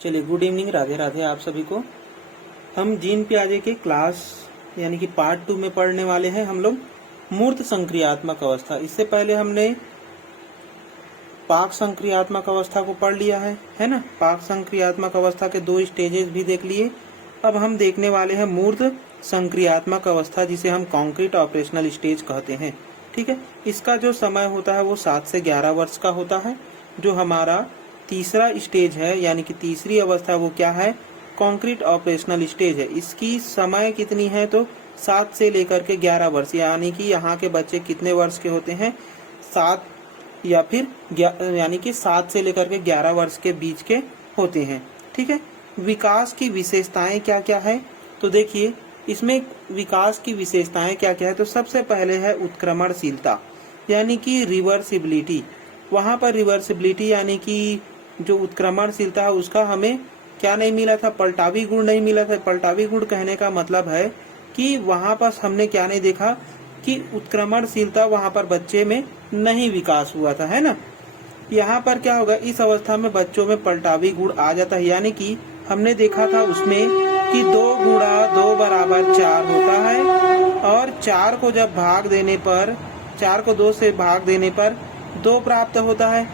चलिए, good evening, Radhe Radhe आप सभी को। हम जीन पियाजे के क्लास यानी कि पार्ट 2 में पढ़ने वाले हैं हम लोग मूर्त संक्रियात्मक अवस्था। इससे पहले हमने पाक संक्रियात्मक अवस्था को पढ़ लिया है ना। पाक संक्रियात्मक अवस्था के 2 स्टेजेस भी देख लिए। अब हम देखने वाले हैं मूर्त संक्रियात्मक अवस्था, जिसे हम कॉन्क्रीट ऑपरेशनल स्टेज कहते हैं। ठीक है, इसका जो समय होता है वो 7 से 11 वर्ष का होता है। जो हमारा तीसरा स्टेज है यानी कि तीसरी अवस्था, वो क्या है? कॉन्क्रीट ऑपरेशनल स्टेज है। इसकी समय कितनी है? तो 7 से लेकर के 11 वर्ष, यानी कि यहाँ के बच्चे कितने वर्ष के होते हैं? 7 या फिर यानी कि 7 से लेकर के 11 वर्ष के बीच के होते हैं। ठीक है, विकास की विशेषताएं क्या क्या है? तो देखिए, इसमें विकास की विशेषताएं क्या क्या है? तो सबसे पहले है उत्क्रमणशीलता यानी कि रिवर्सिबिलिटी। वहां पर रिवर्सिबिलिटी यानी कि जो उत्क्रमणशीलता है उसका हमें क्या नहीं मिला था? पलटावी गुण नहीं मिला था। पलटावी गुण कहने का मतलब है कि वहां पर हमने क्या नहीं देखा कि उत्क्रमणशीलता वहां पर बच्चे में नहीं विकास हुआ था, है ना। यहाँ पर क्या होगा? इस अवस्था में बच्चों में पलटावी गुण आ जाता है, यानी कि हमने देखा था उसमें कि 2 गुणा 2 बराबर 4 होता है, और 4 को जब भाग देने पर, 4 को 2 से भाग देने पर 2 प्राप्त होता है।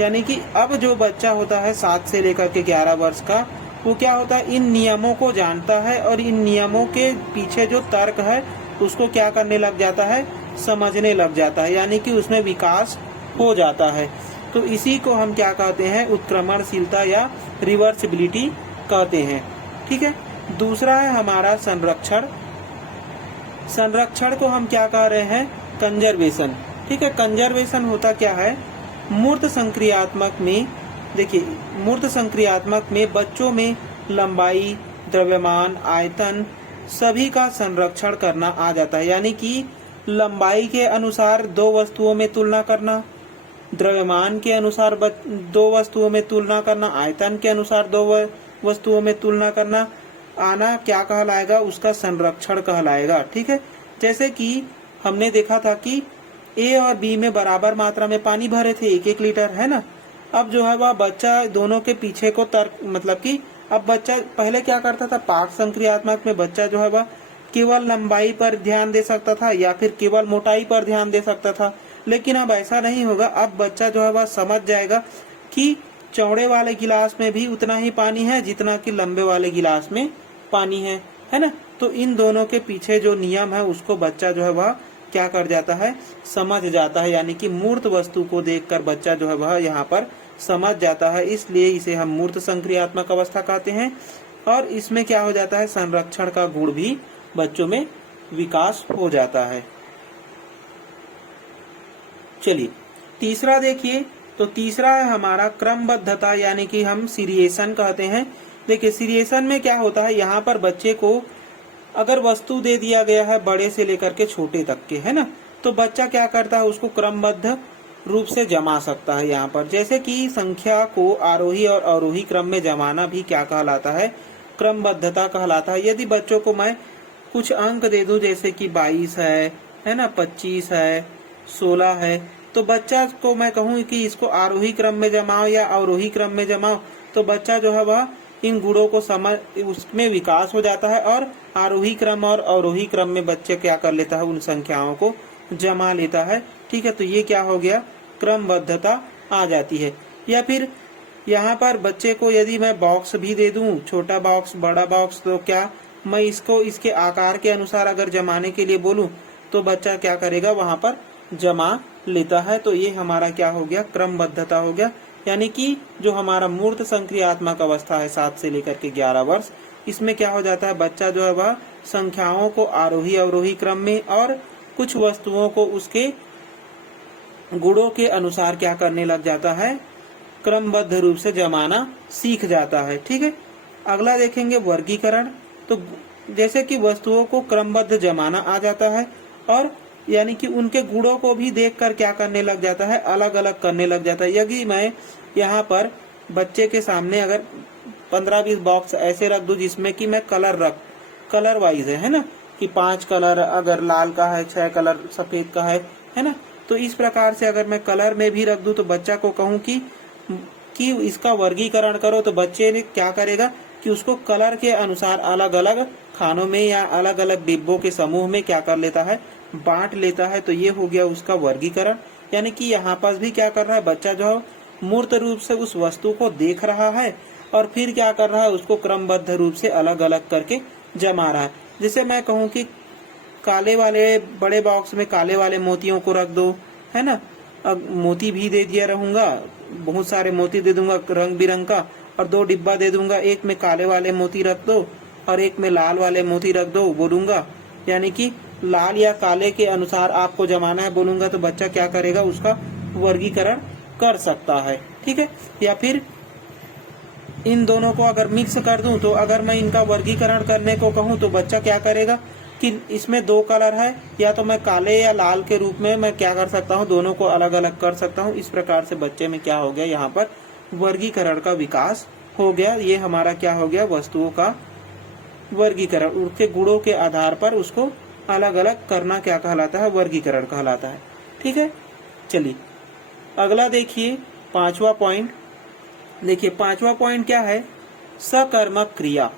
यानी कि अब जो बच्चा होता है 7 से लेकर के 11 वर्ष का, वो क्या होता है? इन नियमों को जानता है और इन नियमों के पीछे जो तर्क है उसको क्या करने लग जाता है? समझने लग जाता है, यानी कि उसमें विकास हो जाता है। तो इसी को हम क्या कहते हैं? उत्क्रमणशीलता या रिवर्सिबिलिटी कहते हैं। ठीक है, दूसरा है हमारा संरक्षण। संरक्षण को हम क्या कह रहे हैं? कंजर्वेशन। ठीक है, कंजर्वेशन होता क्या है? मूर्त संक्रियात्मक में, देखिए, मूर्त संक्रियात्मक में बच्चों में लंबाई, द्रव्यमान, आयतन सभी का संरक्षण करना आ जाता है। यानी कि लंबाई के अनुसार 2 वस्तुओं में तुलना करना, द्रव्यमान के अनुसार 2 वस्तुओं में तुलना करना, आयतन के अनुसार 2 वस्तुओं में तुलना करना आना क्या कहलाएगा? उसका संरक्षण कहलाएगा। ठीक है, जैसे कि हमने देखा था कि ए और बी में बराबर मात्रा में पानी भरे थे, 1-1 लीटर, है ना। अब जो है वह बच्चा दोनों के पीछे को तर्क, मतलब कि अब बच्चा पहले क्या करता था? पाक संक्रियात्मक में बच्चा जो है वह केवल लंबाई पर ध्यान दे सकता था या फिर केवल मोटाई पर ध्यान दे सकता था, लेकिन अब ऐसा नहीं होगा। अब बच्चा जो है वह समझ जाएगा कि चौड़े वाले गिलास में भी उतना ही पानी है जितना कि लंबे वाले गिलास में पानी है ना। तो इन दोनों के पीछे जो नियम है उसको बच्चा जो है वह क्या कर जाता है? समझ जाता है, यानी कि मूर्त वस्तु को देखकर बच्चा जो है वह यहाँ पर समझ जाता है। इसलिए इसे हम मूर्त संक्रियात्मक अवस्था कहते हैं। और इसमें क्या हो जाता है? संरक्षण का गुण भी बच्चों में विकास हो जाता है। चलिए, तीसरा देखिए, तो तीसरा है हमारा क्रमबद्धता, यानी कि हम सीरिएशन कहते हैं। देखिए, सीरिएशन में क्या होता है? यहाँ पर बच्चे को अगर वस्तु दे दिया गया है बड़े से लेकर के छोटे तक के, है ना, तो बच्चा क्या करता है? उसको क्रमबद्ध रूप से जमा सकता है। यहाँ पर जैसे कि संख्या को आरोही और अवरोही क्रम में जमाना भी क्या कहलाता है? क्रमबद्धता कहलाता है। यदि बच्चों को मैं कुछ अंक दे दूं, जैसे कि 22 है ना, 25 है, 16 है, तो बच्चा को मैं कहूँ कि इसको आरोही क्रम में जमाओ या अवरोही क्रम में जमाओ, तो बच्चा जो है वह इन गुणों को समझ, उसमें विकास हो जाता है और आरोही क्रम और अवरोही क्रम में बच्चे क्या कर लेता है? उन संख्याओं को जमा लेता है। ठीक है, तो ये क्या हो गया? क्रमबद्धता आ जाती है। या फिर यहाँ पर बच्चे को यदि मैं बॉक्स भी दे दूं, छोटा बॉक्स, बड़ा बॉक्स, तो क्या मैं इसको इसके आकार के अनुसार अगर जमाने के लिए बोलूं तो बच्चा क्या करेगा? वहां पर जमा लेता है। तो ये हमारा क्या हो गया? क्रमबद्धता हो गया। यानी कि जो हमारा मूर्त संक्रियात्मक अवस्था है 7 से लेकर के 11 वर्ष, इसमें क्या हो जाता है? बच्चा जो है वह संख्याओं को आरोही अवरोही क्रम में और कुछ वस्तुओं को उसके गुणों के अनुसार क्या करने लग जाता है? क्रमबद्ध रूप से जमाना सीख जाता है। ठीक है, अगला देखेंगे वर्गीकरण। तो जैसे कि वस्तुओं को क्रमबद्ध जमाना आ जाता है, और यानी कि उनके गुणों को भी देखकर क्या करने लग जाता है? अलग अलग करने लग जाता है। यदि मैं यहाँ पर बच्चे के सामने अगर 15-20 बॉक्स ऐसे रख दूं जिसमें कि मैं कलर वाइज है ना, कि 5 कलर अगर लाल का है, 6 कलर सफेद का है ना, तो इस प्रकार से अगर मैं कलर में भी रख दूं तो बच्चा को कहूं कि कि इसका वर्गीकरण करो, तो बच्चे ने क्या करेगा कि उसको कलर के अनुसार अलग अलग खानों में या अलग अलग डिब्बों के समूह में क्या कर लेता है, बांट लेता है। तो ये हो गया उसका वर्गीकरण। यानी कि यहाँ पर भी क्या कर रहा है बच्चा, जो है मूर्त रूप से उस वस्तु को देख रहा है और फिर क्या कर रहा है, उसको क्रमबद्ध रूप से अलग अलग करके जमा रहा है। जैसे मैं कहूँ कि काले वाले बड़े बॉक्स में काले वाले मोतियों को रख दो, है ना। अब मोती भी दे दिया रहूंगा, बहुत सारे मोती दे दूंगा रंग बिरंग का, और 2 डिब्बा दे दूंगा, एक में काले वाले मोती रख दो और एक में लाल वाले मोती रख दो बोलूंगा। यानी कि लाल या काले के अनुसार आपको जमाना है बोलूंगा, तो बच्चा क्या करेगा, उसका वर्गीकरण कर सकता है। ठीक है। या फिर इन दोनों को अगर मिक्स कर दूं, तो अगर मैं इनका वर्गीकरण करने को कहूं तो बच्चा क्या करेगा कि इसमें 2 कलर है, या तो मैं काले या लाल के रूप में मैं क्या कर सकता हूं, दोनों को अलग अलग कर सकता हूं। इस प्रकार से बच्चे में क्या हो गया, यहाँ पर वर्गीकरण का विकास हो गया। ये हमारा क्या हो गया, वस्तुओं का वर्गीकरण, उनके गुणों के आधार पर उसको अलग अलग करना क्या कहलाता है, वर्गीकरण कहलाता है। ठीक है। चलिए अगला देखिए 5वां पॉइंट। देखिए 5वां पॉइंट क्या है, सकर्मक क्रिया।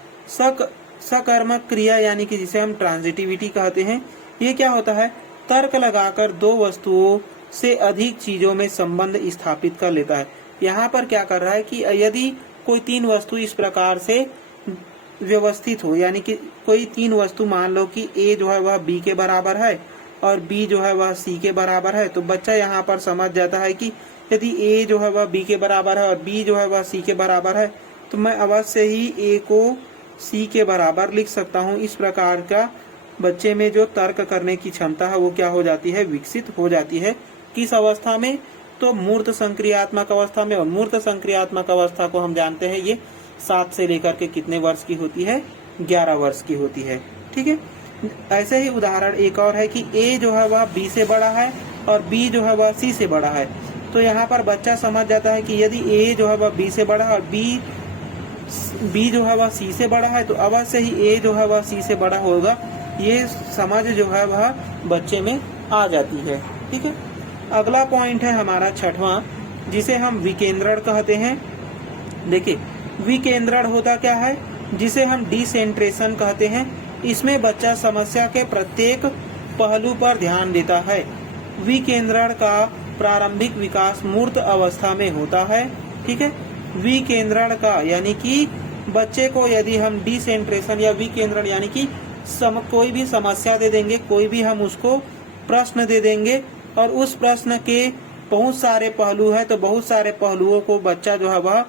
सकर्मक क्रिया यानी कि जिसे हम ट्रांजिटिविटी कहते हैं। ये क्या होता है, तर्क लगाकर 2 वस्तुओं से अधिक चीजों में संबंध स्थापित कर लेता है। यहाँ पर क्या कर रहा है कि यदि कोई 3 वस्तु इस प्रकार से व्यवस्थित हो, यानी कि कोई 3 वस्तु मान लो कि A जो है वह B के बराबर है और B जो है वह C के बराबर है, तो बच्चा यहाँ पर समझ जाता है कि यदि A जो है वह B के बराबर है और B जो है वह C के बराबर है, तो मैं अवश्य ही A को C के बराबर लिख सकता हूँ। इस प्रकार का बच्चे में जो तर्क करने की क्षमता है वो क्या हो जाती है, विकसित हो जाती है। किस अवस्था में, तो मूर्त संक्रियात्मक अवस्था में। और मूर्त संक्रियात्मक अवस्था को हम जानते हैं ये 7 से लेकर के कितने वर्ष की होती है, 11 वर्ष की होती है। ठीक है। ऐसे ही उदाहरण एक और है कि A जो है वह B से बड़ा है और B जो है वह C से बड़ा है। तो यहाँ पर बच्चा समझ जाता है कि यदि A जो है वह B से बड़ा है और B जो है वह C से बड़ा है, तो अवश्य ही A जो है वह C से बड़ा होगा। ये समझ जो है वह बच्चे में आ जाती है। ठीक है। अगला पॉइंट है हमारा 6वां, जिसे हम विकेंद्रण कहते हैं। देखिए विकेंद्रण होता क्या है, जिसे हम डिसेंट्रेशन कहते हैं। इसमें बच्चा समस्या के प्रत्येक पहलू पर ध्यान देता है। विकेंद्रण का प्रारंभिक विकास मूर्त अवस्था में होता है। ठीक है। विकेंद्रण का यानी कि बच्चे को यदि हम डिसेंट्रेशन या विकेंद्रण यानी कि कोई भी समस्या दे देंगे, कोई भी हम उसको प्रश्न दे देंगे और उस प्रश्न के बहुत सारे पहलू है, तो बहुत सारे पहलुओं को बच्चा जो है वह,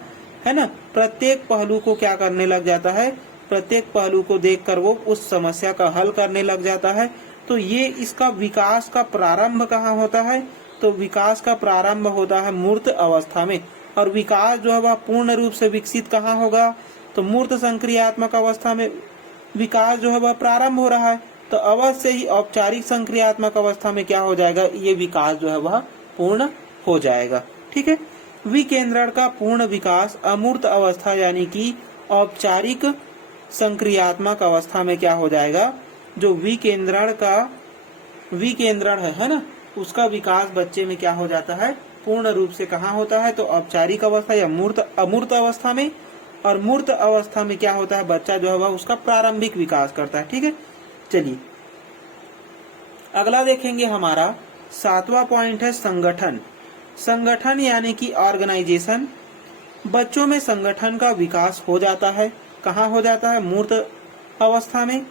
है ना, प्रत्येक पहलू को क्या करने लग जाता है, प्रत्येक पहलू को देखकर वो उस समस्या का हल करने लग जाता है। तो ये इसका विकास का प्रारंभ कहाँ होता है, तो विकास का प्रारंभ होता है मूर्त अवस्था में। और विकास जो है वह पूर्ण रूप से विकसित कहाँ होगा, तो मूर्त संक्रियात्मक अवस्था में विकास जो है वह प्रारंभ हो रहा है। तो अवश्य ही औपचारिक संक्रियात्मक अवस्था में क्या हो जाएगा, ये विकास जो है वह पूर्ण हो जाएगा। ठीक है। विकेंद्रण का पूर्ण विकास अमूर्त अवस्था यानी कि औपचारिक संक्रियात्मक अवस्था में क्या हो जाएगा, जो विकेंद्रण है ना, उसका विकास बच्चे में क्या हो जाता है, पूर्ण रूप से कहाँ होता है, तो औपचारिक अवस्था या अमूर्त अवस्था में। और मूर्त अवस्था में क्या होता है, बच्चा जो है वह उसका प्रारंभिक विकास करता है। ठीक है। चलिए अगला देखेंगे हमारा 7वां पॉइंट है संगठन। संगठन यानी कि ऑर्गेनाइजेशन। बच्चों में संगठन का विकास हो जाता है, कहाँ हो जाता है, मूर्त अवस्था में।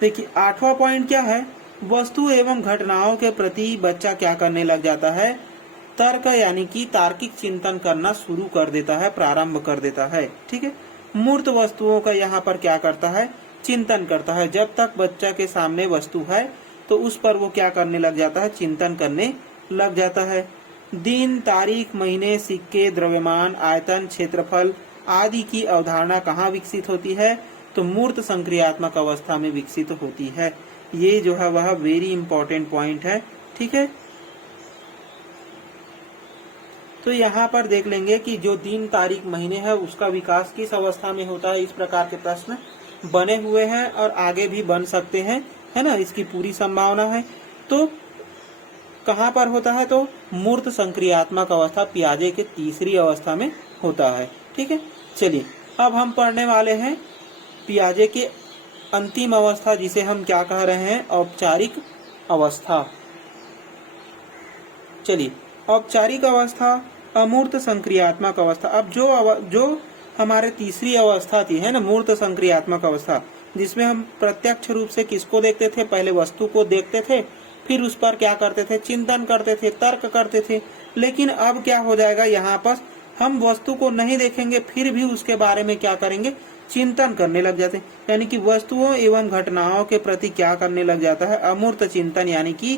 देखिए 8वां पॉइंट क्या है, वस्तु एवं घटनाओं के प्रति बच्चा क्या करने लग जाता है, तर्क यानी कि तार्किक चिंतन करना शुरू कर देता है, प्रारंभ कर देता है। ठीक है। मूर्त वस्तुओं का यहाँ पर क्या करता है, चिंतन करता है। जब तक बच्चा के सामने वस्तु है तो उस पर वो क्या करने लग जाता है, चिंतन करने लग जाता है। दिन, तारीख, महीने, सिक्के, द्रव्यमान, आयतन, क्षेत्रफल आदि की अवधारणा कहाँ विकसित होती है, तो मूर्त संक्रियात्मक अवस्था में विकसित होती है। ये जो है वह वेरी इंपॉर्टेंट पॉइंट है। ठीक है। तो यहाँ पर देख लेंगे कि जो दिन, तारीख, महीने है उसका विकास किस अवस्था में होता है। इस प्रकार के प्रश्न बने हुए हैं और आगे भी बन सकते हैं, है ना, इसकी पूरी संभावना है। तो कहाँ पर होता है? तो मूर्त संक्रियात्मक अवस्था पियाजे के तीसरी अवस्था में होता है। ठीक है, चलिए अब हम पढ़ने वाले हैं पियाजे के अंतिम अवस्था, जिसे हम क्या कह रहे हैं? औपचारिक अवस्था। चलिए, औपचारिक अवस्था, अमूर्त संक्रियात्मक अवस्था। अब जो हमारे तीसरी अवस्था थी, है ना, मूर्त संक्रियात्मक अवस्था, जिसमें हम प्रत्यक्ष रूप से किसको देखते थे? पहले वस्तु को देखते थे, फिर उस पर क्या करते थे? चिंतन करते थे, तर्क करते थे। लेकिन अब क्या हो जाएगा? यहाँ पर हम वस्तु को नहीं देखेंगे, फिर भी उसके बारे में क्या करेंगे? चिंतन करने लग जाते हैं। यानी कि वस्तुओं एवं घटनाओं के प्रति क्या करने लग जाता है? अमूर्त चिंतन, यानी कि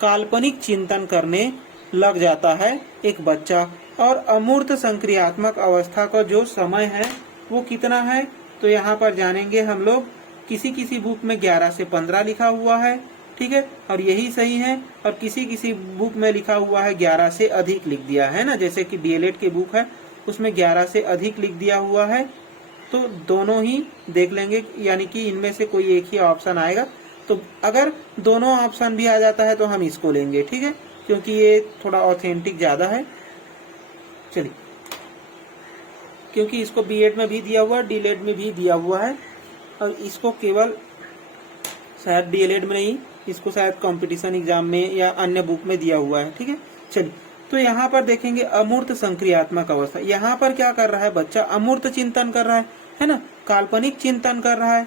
काल्पनिक चिंतन करने लग जाता है एक बच्चा। और अमूर्त संक्रियात्मक अवस्था का जो समय है वो कितना है? तो यहाँ पर जानेंगे हम लोग। किसी किसी बुक में 11 से 15 लिखा हुआ है, ठीक है, और यही सही है। और किसी किसी बुक में लिखा हुआ है 11 से अधिक लिख दिया है ना, जैसे कि डीएलएड की बुक है उसमें 11 से अधिक लिख दिया हुआ है। तो दोनों ही देख लेंगे, यानी कि इनमें से कोई एक ही ऑप्शन आएगा। तो अगर दोनों ऑप्शन भी आ जाता है तो हम इसको लेंगे, ठीक है, क्योंकि ये थोड़ा ऑथेंटिक ज्यादा है। चलिए, क्योंकि इसको बीएड में भी दिया हुआ है, डीएलएड में भी दिया हुआ है, और इसको केवल शायद डीएलएड में नहीं, इसको शायद कंपटीशन एग्जाम में या अन्य बुक में दिया हुआ है। ठीक है, चलिए, तो यहाँ पर देखेंगे अमूर्त संक्रियात्मक अवस्था। यहाँ पर क्या कर रहा है बच्चा? अमूर्त चिंतन कर रहा है ना, काल्पनिक चिंतन कर रहा है।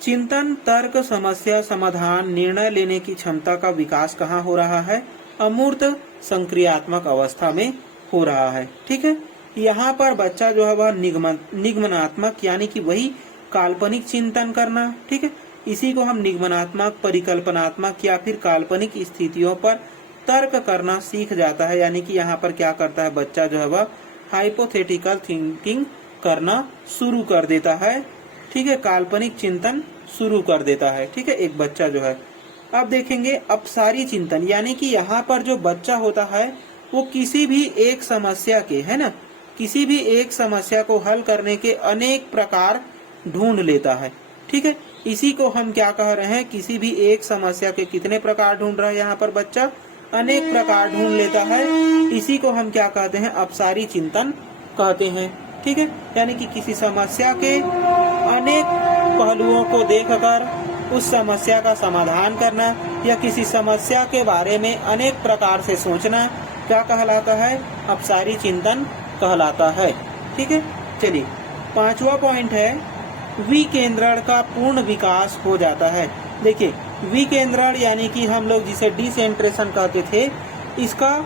चिंतन, तर्क, समस्या समाधान, निर्णय लेने की क्षमता का विकास कहाँ हो रहा है? अमूर्त संक्रियात्मक अवस्था में हो रहा है। ठीक है, यहाँ पर बच्चा जो है वह निगमनात्मक, यानी कि वही काल्पनिक चिंतन करना, ठीक है, इसी को हम निगमनात्मक, परिकल्पनात्मक या फिर काल्पनिक स्थितियों पर तर्क करना सीख जाता है। यानी कि यहाँ पर क्या करता है बच्चा जो है वह हाइपोथेटिकल थिंकिंग करना शुरू कर देता है। ठीक है, काल्पनिक चिंतन शुरू कर देता है। ठीक है, एक बच्चा जो है। अब देखेंगे अपसारी चिंतन, यानी कि यहाँ पर जो बच्चा होता है वो किसी भी एक समस्या के, है ना, किसी भी एक समस्या को हल करने के अनेक प्रकार ढूंढ लेता है। ठीक है, इसी को हम क्या कह रहे हैं? किसी भी एक समस्या के कितने प्रकार ढूंढ रहा है यहाँ पर बच्चा? अनेक प्रकार ढूंढ लेता है। इसी को हम क्या कहते हैं? अपसारी चिंतन कहते हैं। ठीक है, यानी कि किसी समस्या के अनेक पहलुओं को देखकर उस समस्या का समाधान करना या किसी समस्या के बारे में अनेक प्रकार से सोचना क्या कहलाता है? अपसारी चिंतन कहलाता है। ठीक है, चलिए, पांचवा पॉइंट है विकेंद्रण का पूर्ण विकास हो जाता है। देखिए, विकेंद्रण यानी कि हम लोग जिसे डिसेंट्रेशन कहते थे, इसका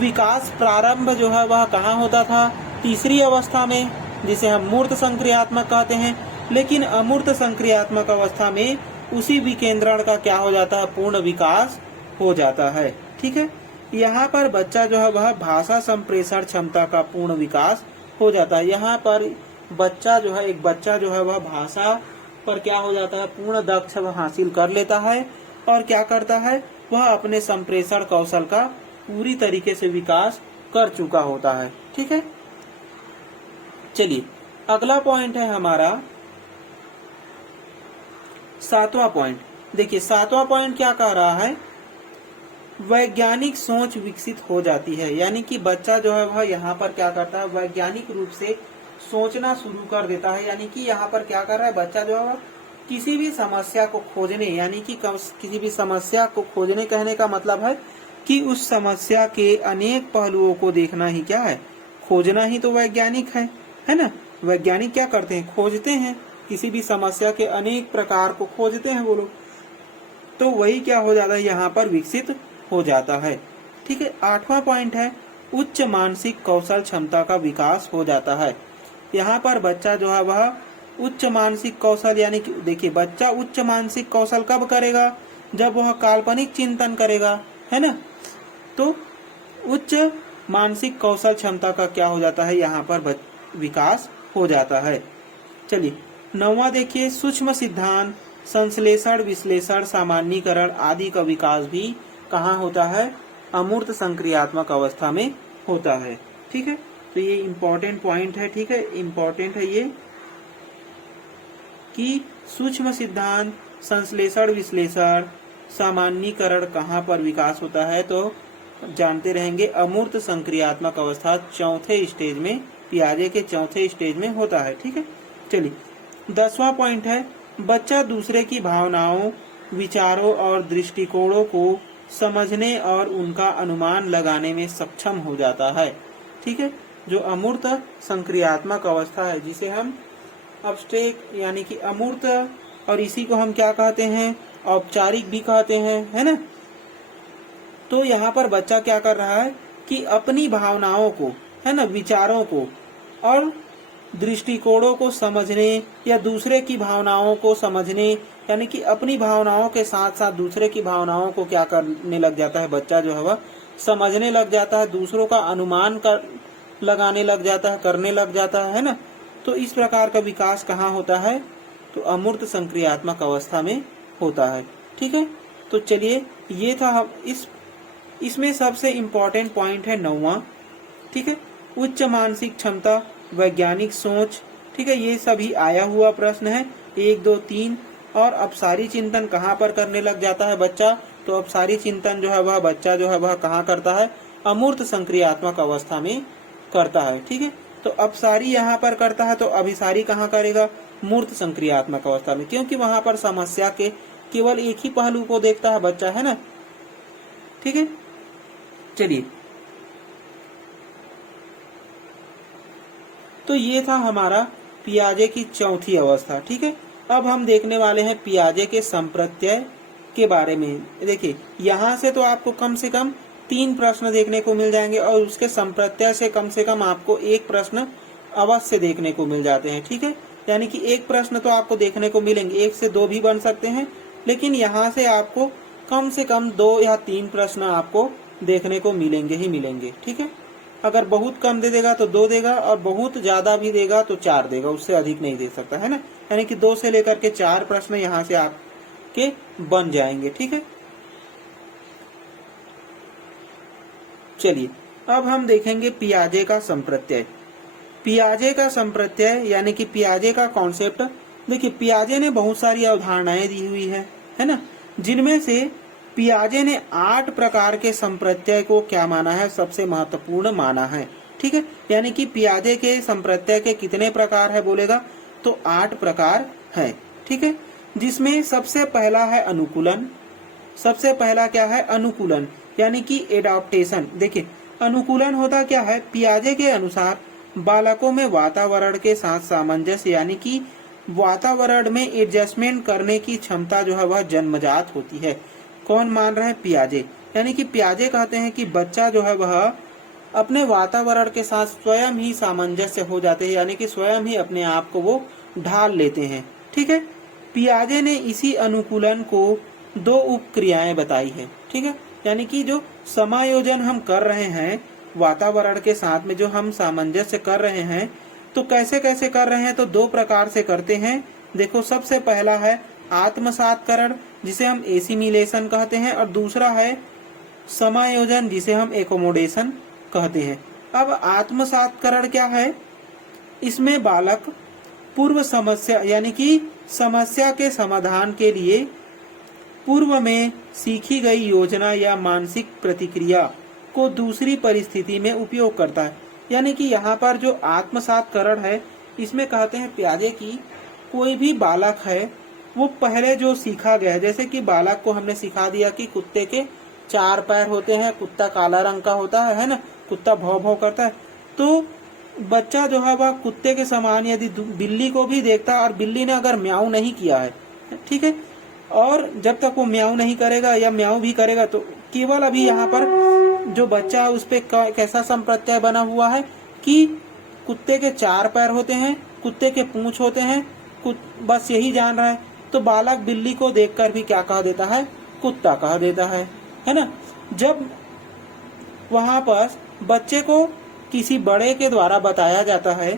विकास प्रारंभ जो है वह कहाँ होता था? तीसरी अवस्था में, जिसे हम मूर्त संक्रियात्मक कहते हैं। लेकिन अमूर्त संक्रियात्मक अवस्था में उसी विकेंद्रण का क्या हो जाता है? पूर्ण विकास हो जाता है। ठीक है, यहाँ पर बच्चा जो है वह भाषा संप्रेषण क्षमता का पूर्ण विकास हो जाता है। यहाँ पर बच्चा जो है, एक बच्चा जो है वह भाषा पर क्या हो जाता है? पूर्ण दक्ष वह हासिल कर लेता है। और क्या करता है? वह अपने संप्रेषण कौशल का पूरी तरीके से विकास कर चुका होता है। ठीक है, चलिए, अगला पॉइंट है हमारा सातवां पॉइंट। देखिए, सातवां पॉइंट क्या कह रहा है? वैज्ञानिक सोच विकसित हो जाती है। यानी कि बच्चा जो है वह यहाँ पर क्या करता है? वैज्ञानिक रूप से सोचना शुरू कर देता है। यानी कि यहाँ पर क्या कर रहा है बच्चा जो है किसी भी समस्या को खोजने, यानी कि किसी भी समस्या को खोजने कहने का मतलब है कि उस समस्या के अनेक पहलुओं को देखना ही क्या है? खोजना ही तो वैज्ञानिक है ना। वैज्ञानिक क्या करते हैं? खोजते हैं, किसी भी समस्या के अनेक प्रकार को खोजते हैं वो लोग। तो वही क्या हो जाता है? यहाँ पर विकसित हो जाता है। ठीक है, आठवां पॉइंट है उच्च मानसिक कौशल क्षमता का विकास हो जाता है। यहाँ पर बच्चा जो है वह उच्च मानसिक कौशल, यानी कि देखिए, बच्चा उच्च मानसिक कौशल कब करेगा? जब वह काल्पनिक चिंतन करेगा, है ना। तो उच्च मानसिक कौशल क्षमता का क्या हो जाता है? यहाँ पर विकास हो जाता है। चलिए, नौवां देखिए, सूक्ष्म सिद्धांत, संश्लेषण, विश्लेषण, सामान्यीकरण आदि का विकास भी कहाँ होता है? अमूर्त संक्रियात्मक अवस्था में होता है। ठीक है, तो ये इम्पोर्टेंट पॉइंट है। ठीक है, इम्पोर्टेंट है ये कि सूक्ष्म सिद्धांत, संश्लेषण, विश्लेषण सामान्यीकरण कहाँ पर विकास होता है, तो जानते रहेंगे अमूर्त संक्रियात्मक अवस्था चौथे स्टेज में, पियाजे के चौथे स्टेज में होता है। ठीक है, चलिए 10वां पॉइंट है, बच्चा दूसरे की भावनाओं, विचारों और दृष्टिकोणों को समझने और उनका अनुमान लगाने में सक्षम हो जाता है। ठीक है, जो अमूर्त संक्रियात्मक अवस्था है जिसे हम अब्स्ट्रैक्ट यानी कि अमूर्त, और इसी को हम क्या कहते हैं, औपचारिक भी कहते हैं, है ना। तो यहाँ पर बच्चा क्या कर रहा है कि अपनी भावनाओं को, है ना, विचारों को और दृष्टिकोणों को समझने या दूसरे की भावनाओं को समझने, यानी कि अपनी भावनाओं के साथ साथ दूसरे की भावनाओं को क्या करने लग जाता है, बच्चा जो है वह समझने लग जाता है, दूसरों का अनुमान लगाने लग जाता है, करने लग जाता है ना। तो इस प्रकार का विकास कहाँ होता है, तो अमूर्त संक्रियात्मक अवस्था में होता है। ठीक है, तो चलिए ये था हम इसमें सबसे इम्पोर्टेंट पॉइंट है 9वां। ठीक है, उच्च मानसिक क्षमता, वैज्ञानिक सोच। ठीक है, ये सभी आया हुआ प्रश्न है 1, 2, 3। और अपसारी चिंतन कहाँ पर करने लग जाता है बच्चा, तो अपसारी चिंतन जो है वह बच्चा जो है वह कहाँ करता है, अमूर्त संक्रियात्मक अवस्था में करता है। ठीक है, तो अपसारी यहाँ पर करता है, तो अभिसारी कहाँ करेगा, मूर्त संक्रियात्मक अवस्था में, क्योंकि वहां पर समस्या के केवल एक ही पहलू को देखता है बच्चा, है ना। ठीक है, चलिए तो ये था हमारा पियाजे की चौथी अवस्था। ठीक है, अब हम देखने वाले हैं पियाजे के संप्रत्यय के बारे में। देखिए यहाँ से तो आपको कम से कम 3 प्रश्न देखने को मिल जाएंगे और उसके संप्रत्यय से कम आपको 1 प्रश्न अवश्य देखने को मिल जाते हैं। ठीक है, यानी कि 1 प्रश्न तो आपको देखने को मिलेंगे, 1 से 2 भी बन सकते हैं, लेकिन यहाँ से आपको कम से कम 2 या 3 प्रश्न आपको देखने को मिलेंगे ही मिलेंगे। ठीक है, अगर बहुत कम दे देगा तो 2 देगा और बहुत ज्यादा भी देगा तो 4 देगा, उससे अधिक नहीं दे सकता, है ना। यानी कि 2 से लेकर के 4 प्रश्न यहाँ से आपके बन जाएंगे। ठीक है, चलिए अब हम देखेंगे पियाजे का संप्रत्यय। पियाजे का संप्रत्यय यानी कि पियाजे का कॉन्सेप्ट। देखिए पियाजे ने बहुत सारी अवधारणाएं दी हुई है ना, जिनमें से पियाजे ने 8 प्रकार के संप्रत्यय को क्या माना है, सबसे महत्वपूर्ण माना है। ठीक है, यानी कि पियाजे के संप्रत्यय के कितने प्रकार है बोलेगा, तो 8 प्रकार है। ठीक है, जिसमें सबसे पहला है अनुकूलन। सबसे पहला क्या है, अनुकूलन यानी कि एडाप्टेशन। देखिए अनुकूलन होता क्या है, पियाजे के अनुसार बालकों में वातावरण के साथ सामंजस्य यानी कि वातावरण में एडजस्टमेंट करने की क्षमता जो है वह जन्मजात होती है। कौन मान रहा है, पियाजे। यानी कि पियाजे कहते हैं कि बच्चा जो है वह अपने वातावरण के साथ स्वयं ही सामंजस्य हो जाते हैं, यानी कि स्वयं ही अपने आप को वो ढाल लेते हैं। ठीक है, पियाजे ने इसी अनुकूलन को 2 उपक्रियाएं बताई है। ठीक है, यानी कि जो समायोजन हम कर रहे हैं वातावरण के साथ में, जो हम सामंजस्य कर रहे हैं, तो कैसे कैसे कर रहे हैं, तो 2 प्रकार से करते हैं। देखो सबसे पहला है आत्मसात्करण, जिसे हम एसिमिलेशन कहते हैं, और दूसरा है समायोजन, जिसे हम एकोमोडेशन कहते हैं। अब आत्मसात्करण क्या है, इसमें बालक पूर्व समस्या यानी कि समस्या के समाधान के लिए पूर्व में सीखी गई योजना या मानसिक प्रतिक्रिया को दूसरी परिस्थिति में उपयोग करता है। यानी कि यहाँ पर जो आत्मसात्करण है, इसमें कहते हैं पियाजे की कोई भी बालक है वो पहले जो सीखा गया है, जैसे कि बालक को हमने सिखा दिया कि कुत्ते के 4 पैर होते हैं, कुत्ता काला रंग का होता है ना, कुत्ता भौं भौं करता है, तो बच्चा जो है वह कुत्ते के समान यदि बिल्ली को भी देखता है और बिल्ली ने अगर म्याऊ नहीं किया है, ठीक है, और जब तक वो म्याऊ नहीं करेगा या म्याऊ भी करेगा, तो केवल अभी यहाँ पर जो बच्चा है उस पे कैसा संप्रत्यय बना हुआ है कि कुत्ते के 4 पैर होते हैं, कुत्ते के पूंछ होते हैं, बस यही जान रहा है। तो बालक बिल्ली को देखकर भी क्या कह देता है, कुत्ता कह देता है ना। जब वहां पर बच्चे को किसी बड़े के द्वारा बताया जाता है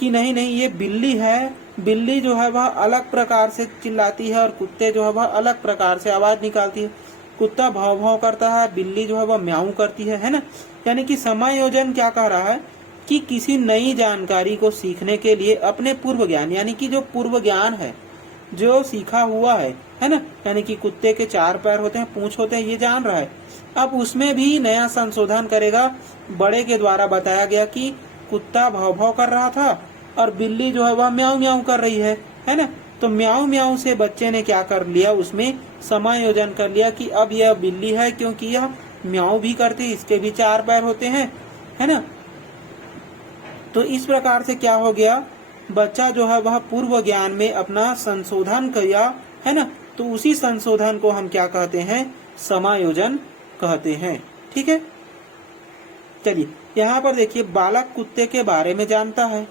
कि नहीं नहीं ये बिल्ली है, बिल्ली जो है वह अलग प्रकार से चिल्लाती है और कुत्ते जो है वह अलग प्रकार से आवाज निकालती है, कुत्ता भाव भाव करता है, बिल्ली जो है वह म्याऊ करती है ना। यानी कि समायोजन क्या कह रहा है कि किसी नई जानकारी को सीखने के लिए अपने पूर्व ज्ञान यानी कि जो पूर्व ज्ञान है जो सीखा हुआ है ना, यानी कि कुत्ते के 4 पैर होते हैं, पूंछ होते हैं, ये जान रहा है। अब उसमें भी नया संशोधन करेगा। बड़े के द्वारा बताया गया कि कुत्ता भौं भौं कर रहा था और बिल्ली जो है वह म्याऊं म्याऊं कर रही है ना। तो म्याऊं म्याऊं से बच्चे ने क्या कर लिया, उसमें समायोजन कर लिया कि अब यह बिल्ली है, क्योंकि यह म्याऊं भी करती, इसके भी 4 पैर होते हैं, है ना। तो इस प्रकार से क्या हो गया, बच्चा जो है वह पूर्व ज्ञान में अपना संशोधन किया, है ना। तो उसी संशोधन को हम क्या कहते हैं, समायोजन कहते हैं। ठीक है, चलिए यहाँ पर देखिए, बालक कुत्ते के बारे में जानता है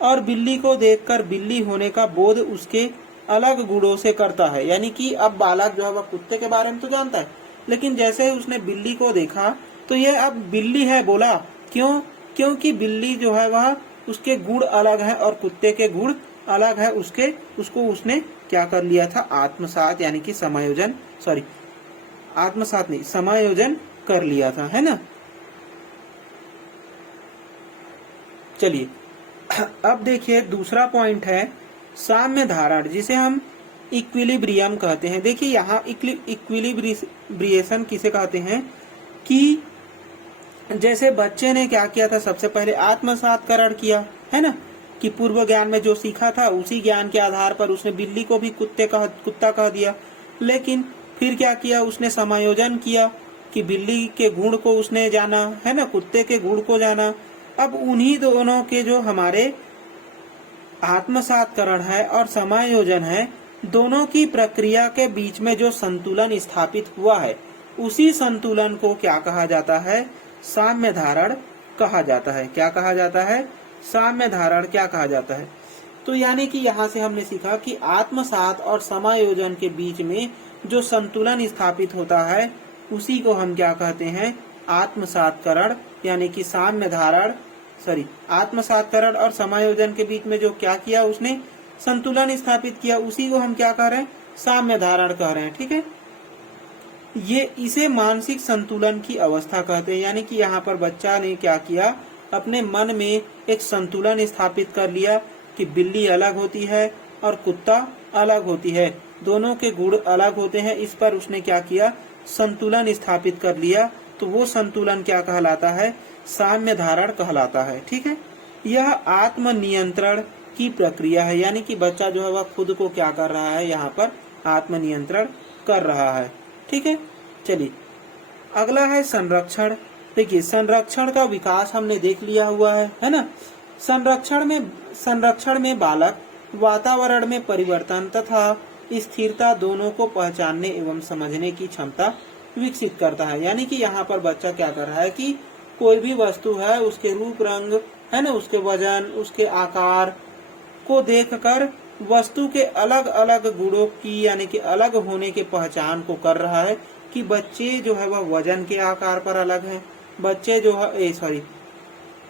और बिल्ली को देखकर बिल्ली होने का बोध उसके अलग गुणों से करता है। यानी कि अब बालक जो है वह कुत्ते के बारे में तो जानता है, लेकिन जैसे ही उसने बिल्ली को देखा तो यह अब बिल्ली है बोला। क्यों? क्योंकि बिल्ली जो है वह उसके गुण अलग है और कुत्ते के गुण अलग है। उसको उसने क्या कर लिया था, आत्मसात, यानी कि समायोजन, सॉरी आत्मसात नहीं, समायोजन कर लिया था, है ना। चलिए अब देखिए दूसरा पॉइंट है साम्य धारण, जिसे हम इक्विलिब्रियम कहते हैं। देखिए यहाँ इक्विलिब्रिएशन किसे कहते हैं कि जैसे बच्चे ने क्या किया था, सबसे पहले आत्मसातकरण किया, है ना, कि पूर्व ज्ञान में जो सीखा था उसी ज्ञान के आधार पर उसने बिल्ली को भी कुत्ता कह दिया। लेकिन फिर क्या किया, उसने समायोजन किया कि बिल्ली के गुण को उसने जाना, है ना, कुत्ते के गुण को जाना। अब उन्हीं दोनों के जो हमारे आत्मसातकरण है और समायोजन है, दोनों की प्रक्रिया के बीच में जो संतुलन स्थापित हुआ है, उसी संतुलन को क्या कहा जाता है, साम्य धारण कहा जाता है। क्या कहा जाता है, साम्य धारण क्या कहा जाता है। तो यानी कि यहाँ से हमने सीखा कि आत्मसात और समायोजन के बीच में जो संतुलन स्थापित होता है, उसी को हम क्या कहते हैं, आत्मसातकरण, यानी कि साम्य धारण, आत्मसातकरण और समायोजन के बीच में जो क्या किया, उसने संतुलन स्थापित किया, उसी को हम क्या कह रहे हैं, साम्य धारण कह रहे हैं। ठीक है, इसे मानसिक संतुलन की अवस्था कहते हैं। यानी कि यहाँ पर बच्चा ने क्या किया, अपने मन में एक संतुलन स्थापित कर लिया कि बिल्ली अलग होती है और कुत्ता अलग होती है, दोनों के गुण अलग होते हैं। इस पर उसने क्या किया, संतुलन स्थापित कर लिया। तो वो संतुलन क्या कहलाता है, साम्य धारण कहलाता है। ठीक है, यह आत्मनियंत्रण की प्रक्रिया है। यानी कि बच्चा जो है वह खुद को क्या कर रहा है, यहाँ पर आत्मनियंत्रण कर रहा है। ठीक है, चलिए अगला है संरक्षण। देखिए संरक्षण का विकास हमने देख लिया हुआ है ना। संरक्षण में बालक वातावरण में परिवर्तन तथा स्थिरता दोनों को पहचानने एवं समझने की क्षमता विकसित करता है। यानी कि यहाँ पर बच्चा क्या कर रहा है कि कोई भी वस्तु है, उसके रूप रंग, है ना, उसके वजन, उसके आकार को देखकर वस्तु के अलग अलग गुणों की, यानी कि अलग होने के पहचान को कर रहा है कि बच्चे जो है वह वजन के आकार पर अलग है, बच्चे जो है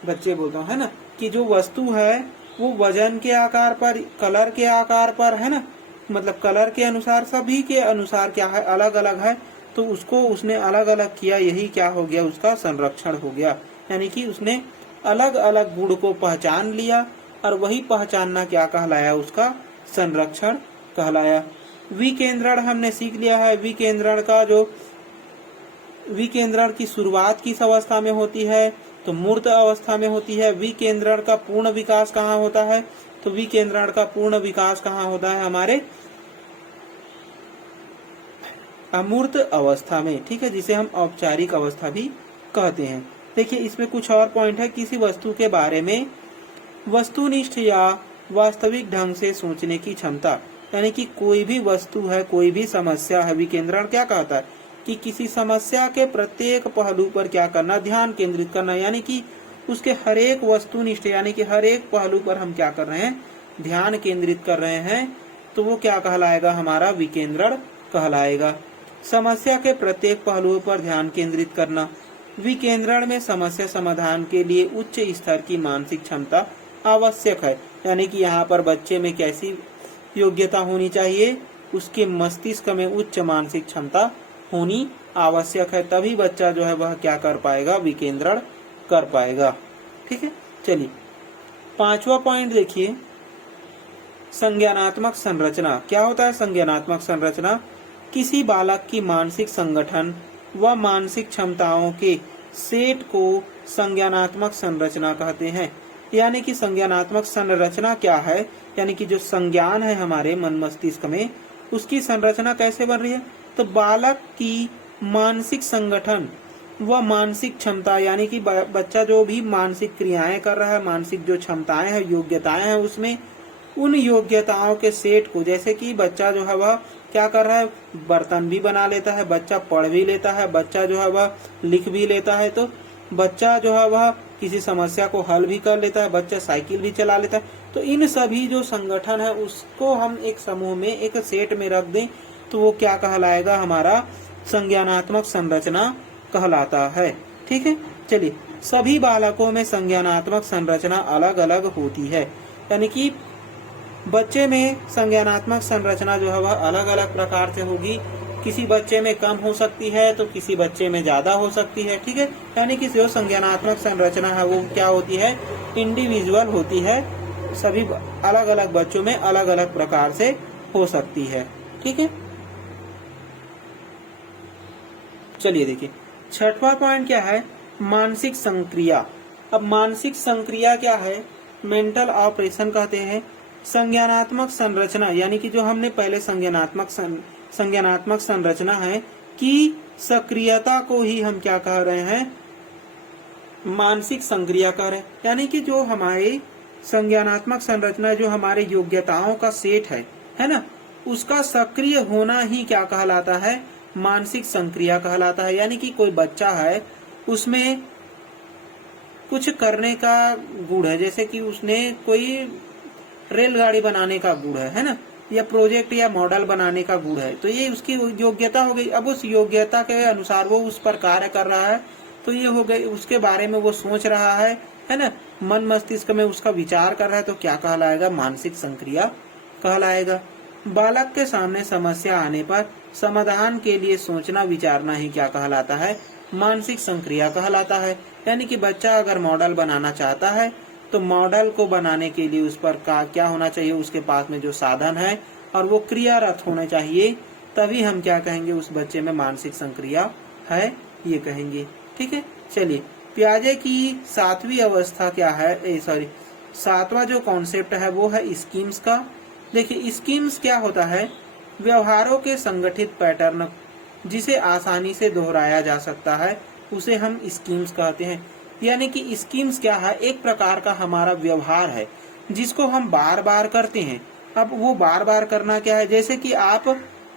बच्चे बोलता हूँ, है ना, कि जो वस्तु है वो वजन के आकार पर, कलर के आकार पर, है ना, मतलब कलर के अनुसार, सभी के अनुसार क्या है, अलग अलग है। तो उसको उसने अलग अलग किया, यही क्या हो गया, उसका संरक्षण हो गया। यानी कि उसने अलग अलग गुण को पहचान लिया और वही पहचानना क्या कहलाया, उसका संरक्षण कहलाया। विकेंद्रण हमने सीख लिया है। विकेंद्रण की शुरुआत किस अवस्था में होती है, तो मूर्त अवस्था में होती है। विकेंद्रण का पूर्ण विकास कहाँ होता है, तो विकेंद्रण का पूर्ण विकास कहाँ होता है, हमारे अमूर्त अवस्था में। ठीक है, जिसे हम औपचारिक अवस्था भी कहते हैं। देखिए इसमें कुछ और पॉइंट है। किसी वस्तु के बारे में वस्तुनिष्ठ या वास्तविक ढंग से सोचने की क्षमता, यानी कि कोई भी वस्तु है, कोई भी समस्या है, विकेंद्रण क्या कहता है कि किसी समस्या के प्रत्येक पहलू पर क्या करना, ध्यान केंद्रित करना। यानी कि उसके हर एक वस्तुनिष्ठ, यानी कि हर एक पहलू पर हम क्या कर रहे हैं, ध्यान केंद्रित कर रहे हैं। तो वो क्या कहलाएगा, हमारा विकेंद्रण कहलाएगा। समस्या के प्रत्येक पहलुओं पर ध्यान केंद्रित करना। विकेंद्रण में समस्या समाधान के लिए उच्च स्तर की मानसिक क्षमता आवश्यक है। यानी कि यहाँ पर बच्चे में कैसी योग्यता होनी चाहिए, उसके मस्तिष्क में उच्च मानसिक क्षमता होनी आवश्यक है, तभी बच्चा जो है वह क्या कर पाएगा, विकेंद्रण कर पाएगा। ठीक है, चलिए 5वां पॉइंट देखिए, संज्ञानात्मक संरचना। क्या होता है संज्ञानात्मक संरचना? किसी बालक की मानसिक संगठन व मानसिक क्षमताओं के सेट को संज्ञानात्मक संरचना कहते हैं। यानी कि संज्ञानात्मक संरचना क्या है? यानी कि जो संज्ञान है हमारे मन मस्तिष्क में, उसकी संरचना कैसे बन रही है? तो बालक की मानसिक संगठन व मानसिक क्षमता, यानी कि बच्चा जो भी मानसिक क्रियाएं कर रहा है, मानसिक जो क्षमताएं हैं, योग्यताएं हैं, उसमें उन योग्यताओं के सेट को, जैसे कि बच्चा जो है वह क्या कर रहा है, बर्तन भी बना लेता है, बच्चा पढ़ भी लेता है, बच्चा जो है वह लिख भी लेता है, तो बच्चा जो है वह किसी समस्या को हल भी कर लेता है, बच्चा साइकिल भी चला लेता है। तो इन सभी जो संगठन है उसको हम एक समूह में, एक सेट में रख दें तो वो क्या कहलाएगा? हमारा संज्ञानात्मक संरचना कहलाता है। ठीक है, चलिए, सभी बालकों में संज्ञानात्मक संरचना अलग अलग होती है। यानी कि बच्चे में संज्ञानात्मक संरचना जो है वह अलग अलग प्रकार से होगी। किसी बच्चे में कम हो सकती है तो किसी बच्चे में ज्यादा हो सकती है। ठीक है, यानी कि जो संज्ञानात्मक संरचना है वो क्या होती है? इंडिविजुअल होती है, सभी अलग अलग बच्चों में अलग अलग प्रकार से हो सकती है। ठीक है, चलिए देखिए, छठवां पॉइंट क्या है? मानसिक संक्रिया। अब मानसिक संक्रिया क्या है? मेंटल ऑपरेशन कहते हैं। संज्ञानात्मक संरचना, यानी कि जो हमने पहले संज्ञानात्मक संरचना है कि सक्रियता को ही हम क्या कह रहे हैं? मानसिक संक्रिया कह रहे हैं। यानी कि जो हमारी संज्ञानात्मक संरचना, जो हमारे योग्यताओं का सेट है ना, उसका सक्रिय होना ही क्या कहलाता है? मानसिक संक्रिया कहलाता है। यानी कि कोई बच्चा है, उसमें कुछ करने का गुण है, जैसे कि उसने कोई रेलगाड़ी बनाने का गुण है ना, या प्रोजेक्ट या मॉडल बनाने का गुण है, तो ये उसकी योग्यता हो गई। अब उस योग्यता के अनुसार वो उस पर कार्य कर रहा है, तो ये हो गई, उसके बारे में वो सोच रहा है ना, मन मस्तिष्क में उसका विचार कर रहा है, तो क्या कहलाएगा? मानसिक संक्रिया कहलाएगा। बालक के सामने समस्या आने पर समाधान के लिए सोचना विचारना ही क्या कहलाता है? मानसिक संक्रिया कहलाता है। यानी कि बच्चा अगर मॉडल बनाना चाहता है तो मॉडल को बनाने के लिए उस पर क्या होना चाहिए? उसके पास में जो साधन है और वो क्रियारत होने चाहिए, तभी हम क्या कहेंगे? उस बच्चे में मानसिक संक्रिया है, ये कहेंगे। ठीक है, चलिए, पियाजे की सातवीं अवस्था क्या है? सातवां जो कॉन्सेप्ट है वो है स्कीम्स का। देखिए, स्कीम्स क्या होता है? व्यवहारों के संगठित पैटर्न जिसे आसानी से दोहराया जा सकता है, उसे हम स्कीम्स कहते हैं। यानी कि स्कीम्स क्या है? एक प्रकार का हमारा व्यवहार है जिसको हम बार बार करते हैं। अब वो बार बार करना क्या है? जैसे कि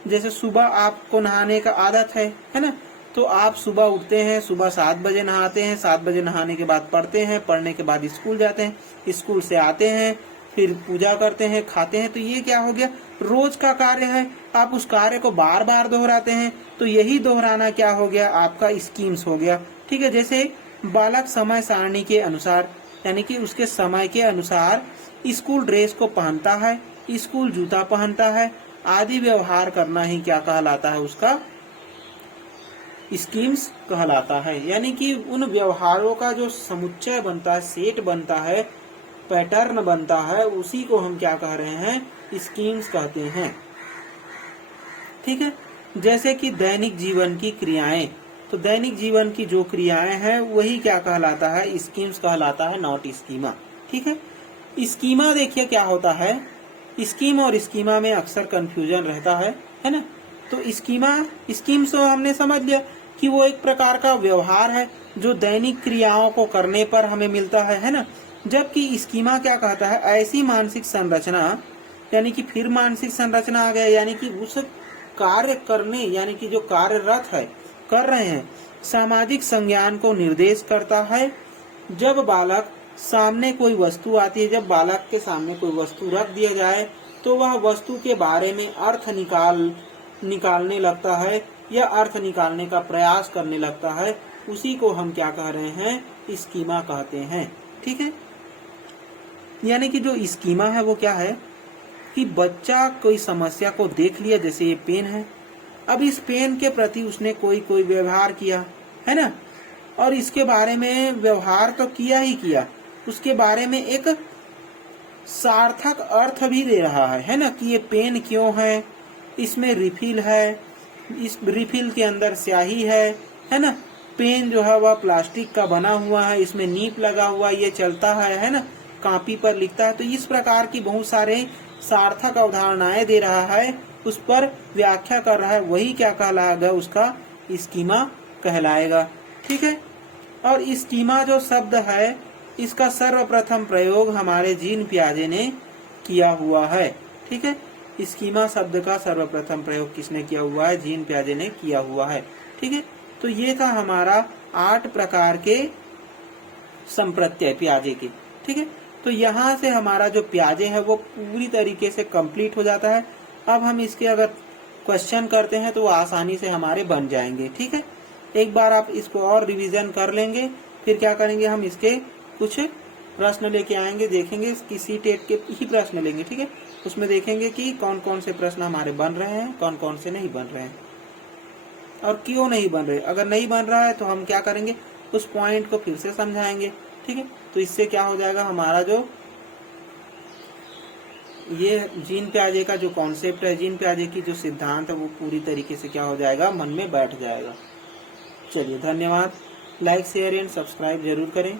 जैसे सुबह आपको नहाने का आदत है ना, तो आप सुबह उठते हैं, सुबह 7 बजे नहाते हैं, 7 बजे नहाने के बाद पढ़ते हैं, पढ़ने के बाद स्कूल जाते हैं, स्कूल से आते हैं, फिर पूजा करते हैं, खाते हैं। तो ये क्या हो गया? रोज का कार्य है। आप उस कार्य को बार बार दोहराते हैं, तो यही दोहराना क्या हो गया? आपका स्कीम्स हो गया। ठीक है, जैसे बालक समय सारणी के अनुसार, यानी कि उसके समय के अनुसार स्कूल ड्रेस को पहनता है, स्कूल जूता पहनता है, आदि व्यवहार करना ही क्या कहलाता है? उसका स्कीम्स कहलाता है। यानी कि उन व्यवहारों का जो समुच्चय बनता है, सेट बनता है, पैटर्न बनता है, उसी को हम क्या कह रहे हैं? स्कीम्स कहते हैं। ठीक है, जैसे कि दैनिक जीवन की क्रियाएं, तो दैनिक जीवन की जो क्रियाएं हैं वही क्या कहलाता है? स्कीम्स कहलाता है, नॉट स्कीमा। ठीक है, स्कीमा देखिए क्या होता है? स्कीम और स्कीमा में अक्सर कंफ्यूजन रहता है ना। तो स्कीम्स तो हमने समझ लिया कि वो एक प्रकार का व्यवहार है जो दैनिक क्रियाओं को करने पर हमें मिलता है ना। जबकि स्कीमा क्या कहता है? ऐसी मानसिक संरचना, यानी कि फिर मानसिक संरचना आ गया, यानी कि उस कार्य करने, यानी कि जो कार्यरत है, कर रहे हैं, सामाजिक संज्ञान को निर्देश करता है। जब बालक सामने कोई वस्तु आती है, जब बालक के सामने कोई वस्तु रख दिया जाए तो वह वस्तु के बारे में अर्थ निकालने लगता है या अर्थ निकालने का प्रयास करने लगता है, उसी को हम क्या कह रहे हैं? स्कीमा कहते हैं। ठीक है, यानी कि जो स्कीमा है वो क्या है कि बच्चा कोई समस्या को देख लिया, जैसे ये पेन है, अब इस पेन के प्रति उसने कोई व्यवहार किया है ना, और इसके बारे में व्यवहार तो किया ही किया, उसके बारे में एक सार्थक अर्थ भी दे रहा है ना, कि ये पेन क्यों है, इसमें रिफिल है, इस रिफिल के अंदर स्याही है ना, पेन जो है वह प्लास्टिक का बना हुआ है, इसमें नीप लगा हुआ, ये चलता है ना, कॉपी पर लिखता है। तो इस प्रकार की बहुत सारे सार्थक अवधारणाएं दे रहा है, उस पर व्याख्या कर रहा है, वही क्या कहलाएगा, उसका स्कीमा कहलाएगा। ठीक है। और स्कीमा जो शब्द है, इसका सर्वप्रथम प्रयोग हमारे जीन पियाजे ने किया हुआ है। ठीक है। स्कीमा शब्द का सर्वप्रथम प्रयोग किसने किया हुआ है, जीन पियाजे ने किया हुआ है। ठीक है। तो ये था हमारा 8 प्रकार के संप्रत्यय पियाजे के। ठीक है। तो यहाँ से हमारा जो पियाजे है वो पूरी तरीके से कंप्लीट हो जाता है। अब हम इसके अगर क्वेश्चन करते हैं तो वो आसानी से हमारे बन जाएंगे। ठीक है। एक बार आप इसको और रिवीजन कर लेंगे, फिर क्या करेंगे, हम इसके कुछ प्रश्न लेके आएंगे, देखेंगे, किसी टेट के ही प्रश्न लेंगे। ठीक है। उसमें देखेंगे कि कौन कौन से प्रश्न हमारे बन रहे हैं, कौन कौन से नहीं बन रहे हैं और क्यों नहीं बन रहे। अगर नहीं बन रहा है तो हम क्या करेंगे, उस पॉइंट को फिर से समझाएंगे। ठीक है। तो इससे क्या हो जाएगा, हमारा जो ये जीन पियाजे का जो कॉन्सेप्ट है, जीन पियाजे की जो सिद्धांत है, वो पूरी तरीके से क्या हो जाएगा, मन में बैठ जाएगा। चलिए, धन्यवाद। लाइक शेयर एंड सब्सक्राइब जरूर करें।